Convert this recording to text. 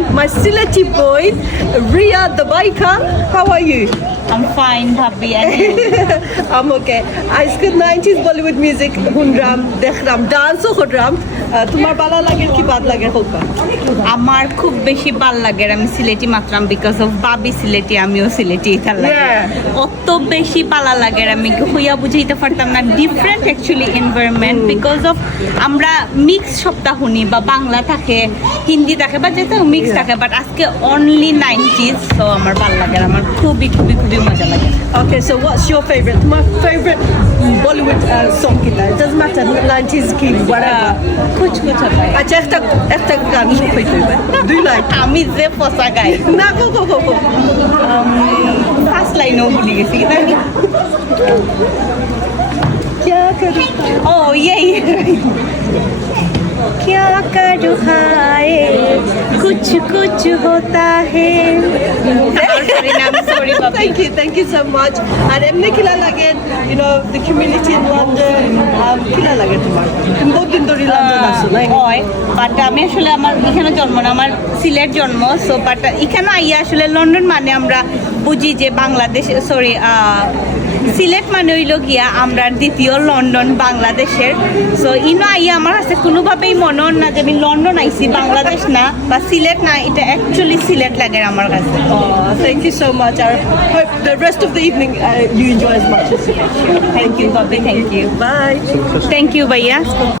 friend, my Sileti boy, Ria the biker. How are you? I'm fine, Bhabhi. And you? I'm okay. আজকে 90s Bollywood music শুনরাম দেখরাম ডান্সও কররাম তোমার ভালো লাগে কি বাদ লাগে হোকা আমার খুব বেশি ভাল লাগে আর আমি সিলেটি মাত্রাম বিকজ অফ বাবি সিলেটি আমিও সিলেটি তার লাগে Yeah. অত বেশি পালা লাগে আর আমি হইয়া বুঝাইতে পারতাম না different actually environment because of আমরা মিক্স সপ্তাহ শুনি বা বাংলা থাকে হিন্দি থাকে বা যেটা মিক্স থাকে বাট আজকে অনলি 90s তো আমার ভাল লাগে আর আমার খুবই খুবই খুবই মজা লাগে Okay, so what's your favorite? My favorite Bollywood song kita. It doesn't matter 90s কি whatever. কুছ কুছ হবে আচ্ছা একটা গান শুনতে হবে Do you like? আমি যে ফসা গাই না গো ফার্স্ট লাইনও ভুলে গেছি জানি क्या करूं ও ইয়ে क्या करूँ हाय कुछ कुछ होता है sorry Bhabhi. Thank you so much. আর এমনি কিলা লাগে you know the community in London কিলা লাগে তোমার তুমি বহুত দিন ধরে লন্ডন আছো না হয় বাট আমি আসলে আমার এখানে জন্ম না আমার সিলেট জন্ম সো বাট এখানে আইয়া আসলে লন্ডন মানে আমরা বুঝি যে বাংলাদেশ সরি সিলেট মানে হইল গিয়া আমরা দ্বিতীয় লন্ডন বাংলাদেশের সো ইনো আইয়া আমার কাছে কোনোভাবেই মনে হয় না যে আমি লন্ডন আইছি বাংলাদেশ না বা সিলেট না এটা অ্যাকচুয়ালি সিলেট লাগে আমার কাছে Thank you so much. I hope the rest of the evening you enjoy as much as you can. Thank you বাবি thank you Bye. Thank you ভাইয়া